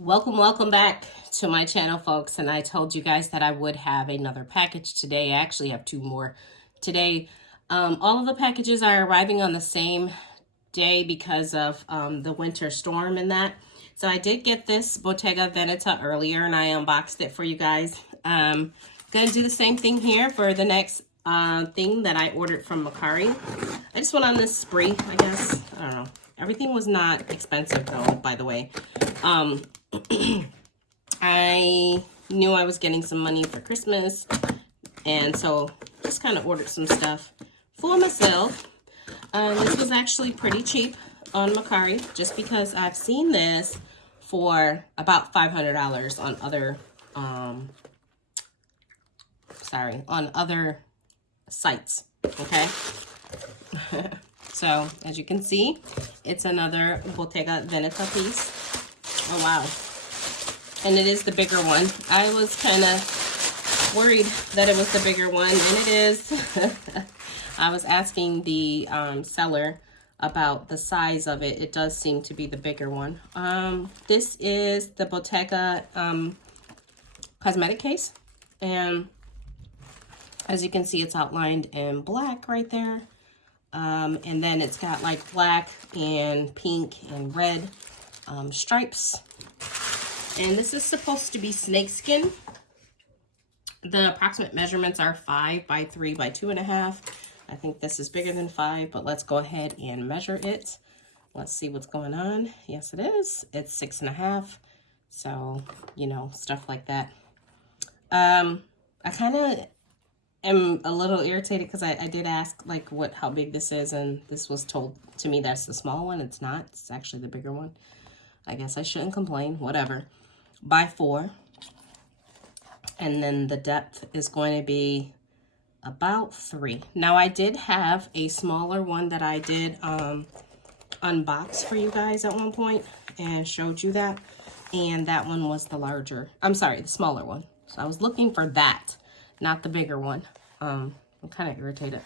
Welcome back to my channel, folks. And I told you guys that I would have another package today. I actually have two more today. All of the packages are arriving on the same day because of the winter storm and that. So I did get this Bottega Veneta earlier and I unboxed it for you guys. Gonna do the same thing here for the next thing that I ordered from Mercari. I just went on this spree, I guess. I don't know. Everything was not expensive though, by the way. I knew I was getting some money for Christmas, and so just kind of ordered some stuff for myself. This was actually pretty cheap on Mercari, just because I've seen this for about $500 on other, on other sites, okay? So, as you can see, it's another Bottega Veneta piece. Oh, wow. And it is the bigger one. I was kind of worried that it was the bigger one, and it is. I was asking the seller about the size of it. It does seem to be the bigger one. This is the Bottega cosmetic case. And as you can see, it's outlined in black right there. And then it's got like black and pink and red stripes. And this is supposed to be snakeskin. The approximate measurements are 5 by 3 by 2.5. I think this is bigger than 5, but let's go ahead and measure it. Let's see what's going on. Yes, it is. It's 6.5. So, you know, stuff like that. I kind of am a little irritated because I did ask like how big this is, and this was told to me that's the small one. It's not. It's actually the bigger one. I guess I shouldn't complain. Whatever. By 4. And then the depth is going to be about 3. Now, I did have a smaller one that I did unbox for you guys at one point and showed you that. And that one was the larger. I'm sorry, the smaller one. So I was looking for that, not the bigger one. I'm kind of irritated.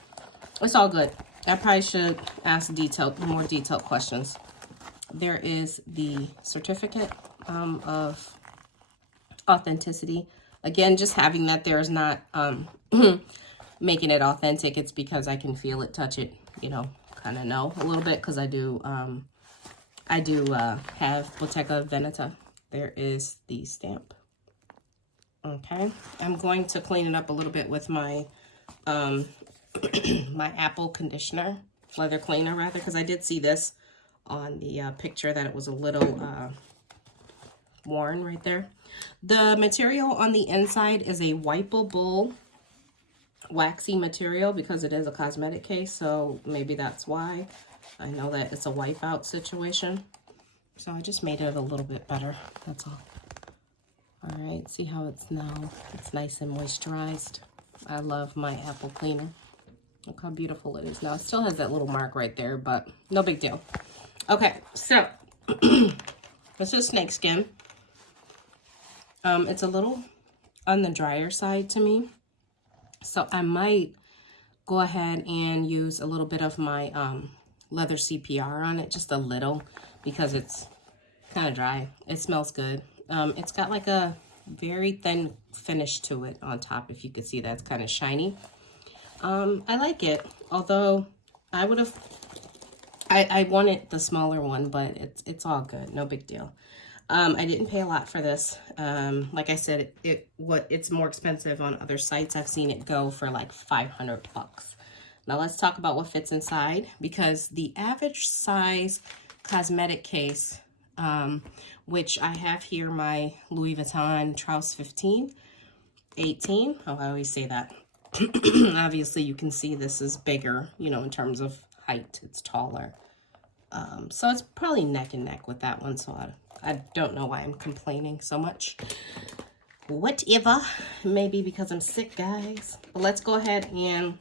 It's all good. I probably should ask more detailed questions. There is the certificate of authenticity. Again, just having that there is not making it authentic. It's because I can feel it, touch it, you know, kind of know a little bit, because I do have Bottega Veneta. There is the stamp. Okay, I'm going to clean it up a little bit with my my Apple conditioner, leather cleaner rather, because I did see this on the picture that it was a little worn right there. The material on the inside is a wipeable waxy material because it is a cosmetic case, so maybe that's why. I know that it's a wipe out situation, so I just made it a little bit better, that's all. All right, see how it's now? It's nice and moisturized. I love my Apple cleaner. Look how beautiful it is now. It still has that little mark right there, but no big deal. Okay, so this is snakeskin. It's a little on the drier side to me, so I might go ahead and use a little bit of my leather CPR on it, just a little, because it's kind of dry. It smells good. It's got like a very thin finish to it on top, if you could see that. It's kind of shiny. I like it, although I would have, I wanted the smaller one, but it's all good, no big deal. I didn't pay a lot for this. Like I said, it's more expensive on other sites. I've seen it go for like 500 bucks. Now let's talk about what fits inside, because the average size cosmetic case, which I have here, my Louis Vuitton Trousse 15, 18. Oh, I always say that. Obviously, you can see this is bigger, you know, in terms of height. It's taller. So it's probably neck and neck with that one, so I don't know why I'm complaining so much. Whatever. Maybe because I'm sick, guys. But let's go ahead and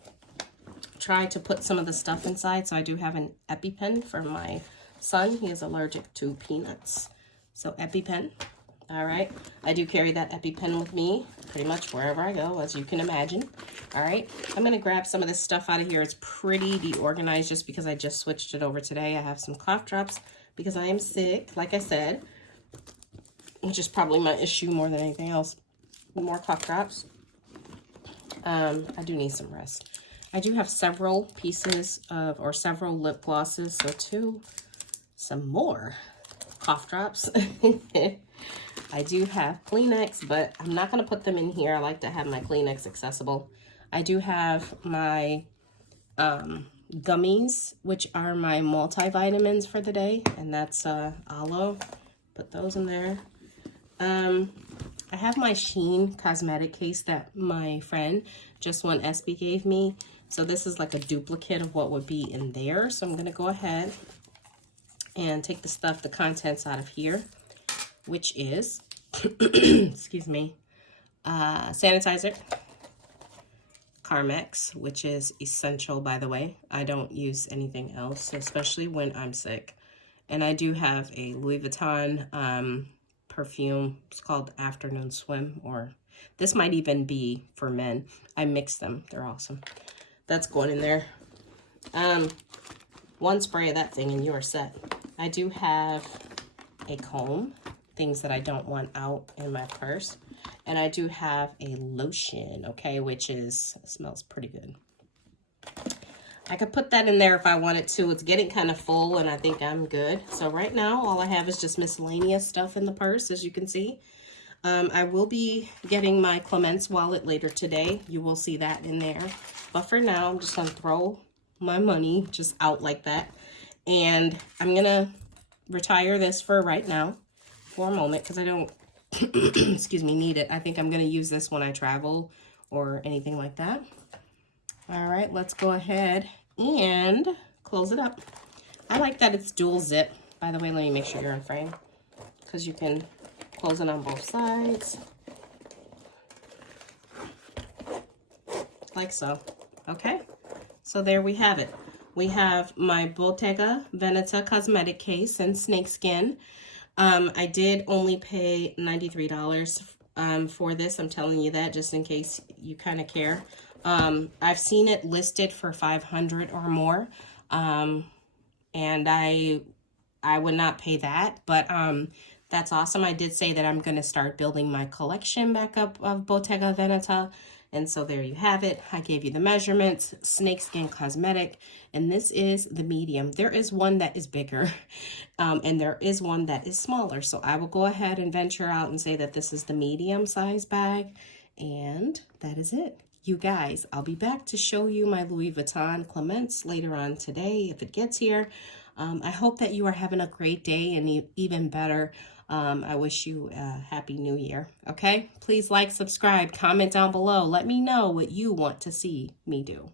try to put some of the stuff inside. So I do have an EpiPen for my son. He is allergic to peanuts. So EpiPen. All right. I do carry that EpiPen with me pretty much wherever I go, as you can imagine. All right. I'm going to grab some of this stuff out of here. It's pretty deorganized just because I just switched it over today. I have some cough drops because I am sick, like I said. which is probably my issue more than anything else. More cough drops. I do need some rest. I do have several pieces of, or several lip glosses, so some more cough drops. I do have Kleenex, but I'm not going to put them in here. I like to have my Kleenex accessible. I do have my gummies, which are my multivitamins for the day, and that's aloe. Put those in there. I have my Sheen cosmetic case that my friend Just One SB gave me. So this is like a duplicate of what would be in there. So I'm going to go ahead and take the contents out of here, which is, excuse me, sanitizer, Carmex, which is essential, by the way. I don't use anything else, especially when I'm sick. And I do have a Louis Vuitton perfume. It's called Afternoon Swim, or this might even be for men. I mix them. They're awesome. That's going in there. One spray of that thing and you are set. I do have a comb, things that I don't want out in my purse. And I do have a lotion, okay, which smells pretty good. I could put that in there if I wanted to. It's getting kind of full and I think I'm good. So right now, all I have is just miscellaneous stuff in the purse, as you can see. I will be getting my Clements wallet later today. You will see that in there. But for now, I'm just going to throw my money just out like that. And I'm going to retire this for right now, for a moment, because I don't, excuse me, need it. I think I'm going to use this when I travel or anything like that. All right, let's go ahead and close it up. I like that it's dual zip. By the way, let me make sure you're in frame, because you can close it on both sides. Like so. Okay, so there we have it. We have my Bottega Veneta cosmetic case in snakeskin. I did only pay $93 for this. I'm telling you that just in case you kind of care. I've seen it listed for $500 or more, and I would not pay that, but that's awesome. I did say that I'm going to start building my collection back up of Bottega Veneta. And so there you have it. I gave you the measurements, snakeskin cosmetic, and this is the medium. There is one that is bigger, and there is one that is smaller. So I will go ahead and venture out and say that this is the medium size bag, and that is it. You guys, I'll be back to show you my Louis Vuitton Clements later on today if it gets here. I hope that you are having a great day, and even better, I wish you a happy new year, okay? Please like, subscribe, comment down below. Let me know what you want to see me do.